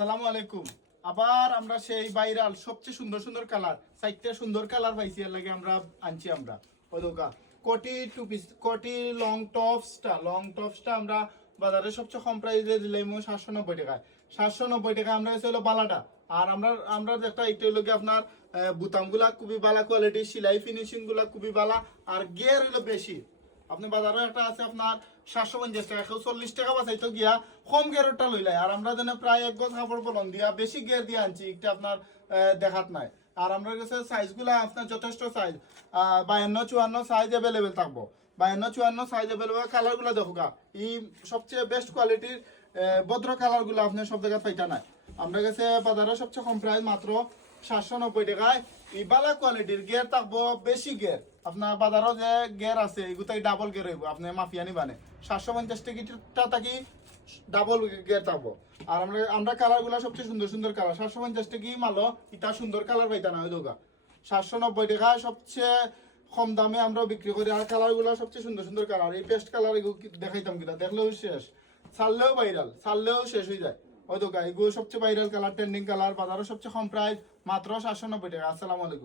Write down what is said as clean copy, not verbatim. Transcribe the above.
আসসালামু আলাইকুম। আবার আমরা সেই ভাইরাল সবচেয়ে সুন্দর সুন্দর কালার, 4টা সুন্দর কালার পাইছি, এর লাগে আমরা আনছি। আমরা ওই দোকা কোটি টু পিস কোটি লং টপসটা আমরা বাজারে সবচেয়ে কম প্রাইসে দিলাম 790 টাকায়। 790 টাকা আমরা হলো বালাটা। আর আমরা আমরা একটা একটু লোকে আপনার বুতামগুলা খুবই ভালো কোয়ালিটি, সেলাই ফিনিশিং গুলা খুবই ভালো, আর গিয়ার হলো বেশি। আপনি বাজারে একটা আছে আপনার 750 টাকা, 40 টাকা বাঁচাইতো গিয়া কম গেরটা লইলাই। আর আমরা যেন প্রায় এক গজ কাপড় বলন দিয়া বেশি গের দিয়ে আনছি, এটা আপনার দেখাত নাই। আর আমরা কাছে সাইজগুলা আপনার যথেষ্ট সাইজ, 52-54 সাইজ অ্যাভেলেবেল থাকবো। 52-54 সাইজ অ্যাভেলেবেল। কালারগুলো দেখো গা, এই সবচেয়ে বেস্ট কোয়ালিটির ভদ্র কালারগুলো আপনি সব জায়গায় পাইতা নাই। আমরা কাছে বাজারে সবচেয়ে কম প্রাইস মাত্র 790 টাকায়। এই বালা কোয়ালিটির গের থাকবো, বেশি গের। আপনার বাজারও যে গের আছে এগুতাই ডাবল গের হইব, আপনি মাফিয়ানি বানে 750 টাকা থাকি ডাবল গের থাকবো। আর আমরা কালার গুলা সবচেয়ে সুন্দর সুন্দর কালার, 750 টাকা মালো ইটা সুন্দর কালার পাইতা না ওই দোকা। 790 টাকা সবচেয়ে কম দামে আমরা বিক্রি করি। আর কালার গুলা সবচেয়ে সুন্দর সুন্দর কালার, এই পেস্ট কালার এগুলো দেখাইতাম কিনা, দেখলেও শেষ, ছাড়লেও ভাইরাল, ছাড়লেও শেষ হয়ে যায় ওই দোকা। এগুলো সবচেয়ে ভাইরাল কালার, ট্রেন্ডিং কালার, বাজারও সবচেয়ে কম প্রাইস মাত্র 790 টাকা। আসসালামু আলাইকুম।